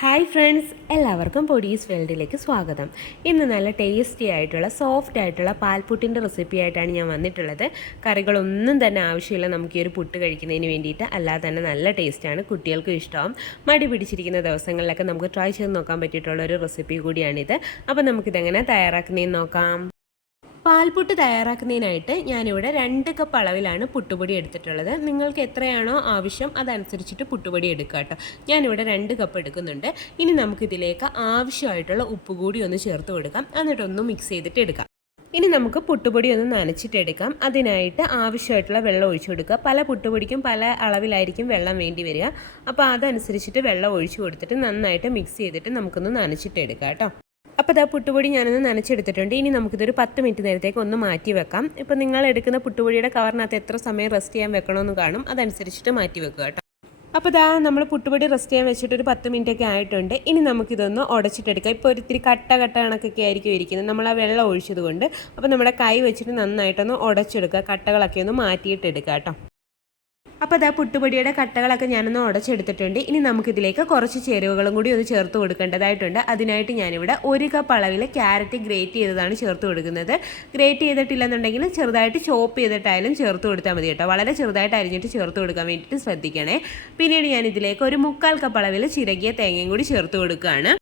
Hi friends എല്ലാവർക്കും പൊടീസ് വേൾഡിലേക്ക് സ്വാഗതം. ഇന്ന് നല്ല ടേസ്റ്റി ആയിട്ടുള്ള സോഫ്റ്റ് ആയിട്ടുള്ള പാൽപുട്ടിന്റെ റെസിപ്പി ആയിട്ടാണ് ഞാൻ വന്നിട്ടുള്ളത്. കറികളൊന്നും തന്നെ ആവശ്യമില്ല നമുക്ക് ഈ ഒരു പുട്ട് കഴിക്കുന്നതിന് വേണ്ടിയിട്ട്. അല്ലാതെ തന്നെ നല്ല ടേസ്റ്റാണ് കുട്ടികൾക്കും ഇഷ്ടമാവും. മടി പിടിച്ചിരിക്കുന്ന ദിവസങ്ങളിലൊക്കെ നമുക്ക് ട്രൈ ചെയ്ത് നോക്കാൻ പറ്റിയിട്ടുള്ള ഒരു റെസിപ്പി കൂടിയാണിത്. അപ്പോൾ നമുക്കിതെങ്ങനെ തയ്യാറാക്കുന്നതെന്ന് നോക്കാം. പാൽപുട്ട് തയ്യാറാക്കുന്നതിനായിട്ട് ഞാനിവിടെ രണ്ട് കപ്പ് അളവിലാണ് പുട്ടുപൊടി എടുത്തിട്ടുള്ളത്. നിങ്ങൾക്ക് എത്രയാണോ ആവശ്യം അതനുസരിച്ചിട്ട് പുട്ടുപൊടി എടുക്കുക കേട്ടോ. ഞാനിവിടെ രണ്ട് കപ്പ് എടുക്കുന്നുണ്ട്. ഇനി നമുക്കിതിലേക്ക് ആവശ്യമായിട്ടുള്ള ഉപ്പ് കൂടി ഒന്ന് ചേർത്ത് കൊടുക്കാം. എന്നിട്ടൊന്ന് മിക്സ് ചെയ്തിട്ട് എടുക്കാം. ഇനി നമുക്ക് പുട്ടുപൊടി ഒന്ന് നനച്ചിട്ടെടുക്കാം അതിനായിട്ട് ആവശ്യമായിട്ടുള്ള വെള്ളം ഒഴിച്ചു കൊടുക്കുക. പല പുട്ടുപൊടിക്കും പല അളവിലായിരിക്കും വെള്ളം വേണ്ടി വരിക. അപ്പോൾ അതനുസരിച്ചിട്ട് വെള്ളം ഒഴിച്ചു കൊടുത്തിട്ട് നന്നായിട്ട് മിക്സ് ചെയ്തിട്ട് നമുക്കൊന്ന് നനച്ചിട്ടെടുക്കാം കേട്ടോ. അപ്പോൾ ഇതാ പുട്ടുപൊടി ഞാനൊന്ന് നനച്ചെടുത്തിട്ടുണ്ട്. ഇനി നമുക്കിതൊരു പത്ത് മിനിറ്റ് നേരത്തേക്ക് ഒന്ന് മാറ്റി വെക്കാം. ഇപ്പോൾ നിങ്ങൾ എടുക്കുന്ന പുട്ടുപൊടിയുടെ കവറിനകത്ത് എത്ര സമയം റെസ്റ്റ് ചെയ്യാൻ വെക്കണമെന്ന് കാണും. അതനുസരിച്ചിട്ട് മാറ്റി വെക്കുക കേട്ടോ. അപ്പോൾ ഇതാ നമ്മൾ പുട്ടുപൊടി റെസ്റ്റ് ചെയ്യാൻ വെച്ചിട്ട് ഒരു പത്ത് മിനിറ്റ് ഒക്കെ ആയിട്ടുണ്ട്. ഇനി നമുക്കിതൊന്ന് ഉടച്ചിട്ടെടുക്കാം. ഇപ്പോൾ ഒരു ഇത്തിരി കട്ട കട്ട കണക്കൊക്കെ ആയിരിക്കും ഇരിക്കുന്നത്. നമ്മൾ ആ വെള്ളം ഒഴിച്ചത് കൊണ്ട് അപ്പോൾ നമ്മുടെ കൈ വെച്ചിട്ട് നന്നായിട്ടൊന്ന് ഉടച്ചെടുക്കുക. കട്ടകളൊക്കെ ഒന്ന് മാറ്റിയിട്ടെടുക്കുക കേട്ടോ. അപ്പോൾ അതാ പുട്ടുപൊടിയുടെ കട്ടകളൊക്കെ ഞാനൊന്ന് ഉടച്ചെടുത്തിട്ടുണ്ട്. ഇനി നമുക്കിതിലേക്ക് കുറച്ച് ചേരുവകളും കൂടി ഒന്ന് ചേർത്ത് കൊടുക്കേണ്ടതായിട്ടുണ്ട്. അതിനായിട്ട് ഞാനിവിടെ ഒരു കപ്പ് അളവിൽ ക്യാരറ്റ് ഗ്രേറ്റ് ചെയ്തതാണ് ചേർത്ത് കൊടുക്കുന്നത്. ഗ്രേറ്റ് ചെയ്തിട്ടില്ലെന്നുണ്ടെങ്കിൽ ചെറുതായിട്ട് ചോപ്പ് ചെയ്തിട്ടായാലും ചേർത്ത് കൊടുത്താൽ മതി കേട്ടോ. വളരെ ചെറുതായിട്ട് അരിഞ്ഞിട്ട് ചേർത്ത് കൊടുക്കാൻ വേണ്ടിയിട്ട് ശ്രദ്ധിക്കണേ. പിന്നീട് ഞാൻ ഇതിലേക്ക് ഒരു മുക്കാൽ കപ്പ് അളവിൽ ചിരകിയ തേങ്ങയും കൂടി ചേർത്ത് കൊടുക്കുകയാണ്.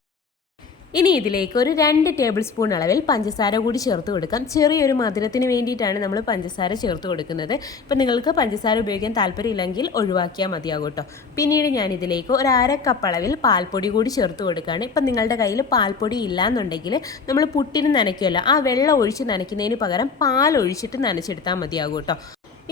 ഇനി ഇതിലേക്ക് ഒരു രണ്ട് ടേബിൾ സ്പൂൺ അളവിൽ പഞ്ചസാര കൂടി ചേർത്ത് കൊടുക്കാം. ചെറിയൊരു മധുരത്തിന് വേണ്ടിയിട്ടാണ് നമ്മൾ പഞ്ചസാര ചേർത്ത് കൊടുക്കുന്നത്. ഇപ്പം നിങ്ങൾക്ക് പഞ്ചസാര ഉപയോഗിക്കാൻ താല്പര്യമില്ലെങ്കിൽ ഒഴിവാക്കിയാൽ മതിയാകും കേട്ടോ. പിന്നീട് ഞാൻ ഇതിലേക്ക് ഒരു അര കപ്പ് അളവിൽ പാൽപ്പൊടി കൂടി ചേർത്ത് കൊടുക്കുകയാണ്. ഇപ്പം നിങ്ങളുടെ കയ്യിൽ പാൽപ്പൊടി ഇല്ല എന്നുണ്ടെങ്കിൽ നമ്മൾ പുട്ടിന് നനയ്ക്കുമല്ലോ. ആ വെള്ളം ഒഴിച്ച് നനയ്ക്കുന്നതിന് പകരം പാൽ ഒഴിച്ചിട്ട് നനച്ചെടുത്താൽ മതിയാകും കേട്ടോ.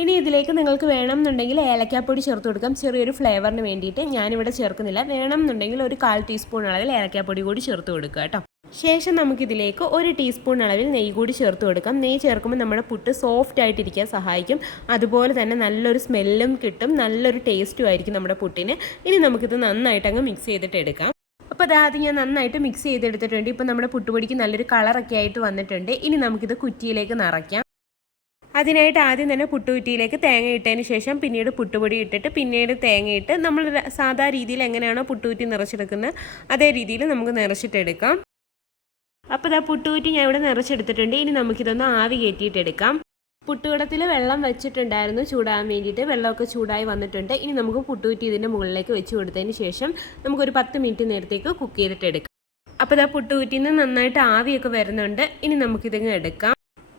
ഇനി ഇതിലേക്ക് നിങ്ങൾക്ക് വേണമെന്നുണ്ടെങ്കിൽ ഏലക്കാപ്പൊടി ചേർത്ത് കൊടുക്കാം. ചെറിയൊരു ഫ്ലേവറിന് വേണ്ടിയിട്ട് ഞാനിവിടെ ചേർക്കുന്നില്ല. വേണമെന്നുണ്ടെങ്കിൽ ഒരു കാൽ ടീസ്പൂൺ അളവിൽ ഏലക്കാപ്പൊടി കൂടി ചേർത്ത് കൊടുക്കുക കേട്ടോ. ശേഷം നമുക്കിതിലേക്ക് ഒരു ടീസ്പൂൺ അളവിൽ നെയ്യ് കൂടി ചേർത്ത് കൊടുക്കാം. നെയ്യ് ചേർക്കുമ്പോൾ നമ്മുടെ പുട്ട് സോഫ്റ്റ് ആയിട്ടിരിക്കാൻ സഹായിക്കും. അതുപോലെ തന്നെ നല്ലൊരു സ്മെല്ലും കിട്ടും. നല്ലൊരു ടേസ്റ്റും ആയിരിക്കും നമ്മുടെ പുട്ടിന്. ഇനി നമുക്കിത് നന്നായിട്ട് അങ്ങ് മിക്സ് ചെയ്തിട്ട് എടുക്കാം. അപ്പോൾ അതായത് ഞാൻ നന്നായിട്ട് മിക്സ് ചെയ്തെടുത്തിട്ടുണ്ട്. ഇപ്പോൾ നമ്മുടെ പുട്ടുപൊടിക്ക് നല്ലൊരു കളറൊക്കെ ആയിട്ട് വന്നിട്ടുണ്ട്. ഇനി നമുക്കിത് കുറ്റിയിലേക്ക് നിറയ്ക്കാം. അതിനായിട്ട് ആദ്യം തന്നെ പുട്ടുകുറ്റിയിലേക്ക് തേങ്ങ ഇട്ടതിന് ശേഷം പിന്നീട് പുട്ടുപൊടി ഇട്ടിട്ട് പിന്നീട് തേങ്ങയിട്ട് നമ്മൾ സാധാ രീതിയിൽ എങ്ങനെയാണോ പുട്ടുകുറ്റി നിറച്ചെടുക്കുന്നത് അതേ രീതിയിൽ നമുക്ക് നിറച്ചിട്ടെടുക്കാം. അപ്പോൾ ഇതാ പുട്ടുകുറ്റി ഞാൻ ഇവിടെ നിറച്ചെടുത്തിട്ടുണ്ട്. ഇനി നമുക്കിതൊന്ന് ആവി കയറ്റിയിട്ടെടുക്കാം പുട്ടുകുടത്തിൽ വെള്ളം വെച്ചിട്ടുണ്ടായിരുന്നു ചൂടാകാൻ വേണ്ടിയിട്ട് വെള്ളമൊക്കെ ചൂടായി വന്നിട്ടുണ്ട്. ഇനി നമുക്ക് പുട്ടുകുറ്റി ഇതിന്റെ മുകളിലേക്ക് വെച്ച് കൊടുത്തതിന് ശേഷം നമുക്കൊരു പത്ത് മിനിറ്റ് നേരത്തേക്ക് കുക്ക് ചെയ്തിട്ടെടുക്കാം അപ്പോൾ ഇതാ പുട്ടുകുറ്റിയിൽ നിന്ന് നന്നായിട്ട് ആവിയൊക്കെ വരുന്നുണ്ട്. ഇനി നമുക്കിതങ്ങ് എടുക്കാം.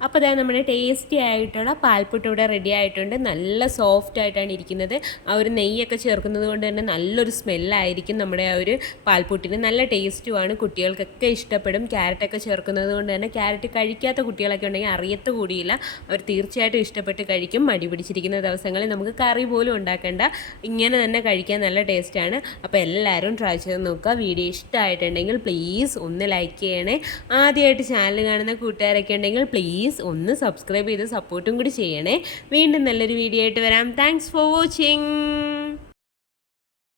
അപ്പോൾ അതായത് നമ്മുടെ ടേസ്റ്റി ആയിട്ടുള്ള പാൽപ്പുട്ട് ഇവിടെ റെഡി ആയിട്ടുണ്ട്. നല്ല സോഫ്റ്റ് ആയിട്ടാണ് ഇരിക്കുന്നത്. ആ ഒരു നെയ്യൊക്കെ ചേർക്കുന്നത് കൊണ്ട് തന്നെ നല്ലൊരു സ്മെല്ലായിരിക്കും നമ്മുടെ ആ ഒരു പാൽപ്പുട്ടിന് നല്ല ടേസ്റ്റുമാണ് കുട്ടികൾക്കൊക്കെ ഇഷ്ടപ്പെടും. ക്യാരറ്റൊക്കെ ചേർക്കുന്നത് കൊണ്ട് തന്നെ ക്യാരറ്റ് കഴിക്കാത്ത കുട്ടികളൊക്കെ ഉണ്ടെങ്കിൽ അറിയത്ത് കൂടിയില്ല. അവർ തീർച്ചയായിട്ടും ഇഷ്ടപ്പെട്ട് കഴിക്കും. മടി പിടിച്ചിരിക്കുന്ന ദിവസങ്ങളിൽ നമുക്ക് കറി പോലും ഉണ്ടാക്കേണ്ട. ഇങ്ങനെ തന്നെ കഴിക്കാൻ നല്ല ടേസ്റ്റാണ് അപ്പോൾ എല്ലാവരും ട്രൈ ചെയ്ത് നോക്കുക. വീഡിയോ ഇഷ്ടമായിട്ടുണ്ടെങ്കിൽ പ്ലീസ് ഒന്ന് ലൈക്ക് ചെയ്യണേ. ആദ്യമായിട്ട് ചാനൽ കാണുന്ന കൂട്ടുകാരൊക്കെ ഉണ്ടെങ്കിൽ പ്ലീസ് പ്ലീസ് ഒന്ന് സബ്സ്ക്രൈബ് ചെയ്ത് സപ്പോർട്ടും കൂടി ചെയ്യണേ. വീണ്ടും നല്ലൊരു വീഡിയോ ആയിട്ട് വരാം. Thanks for watching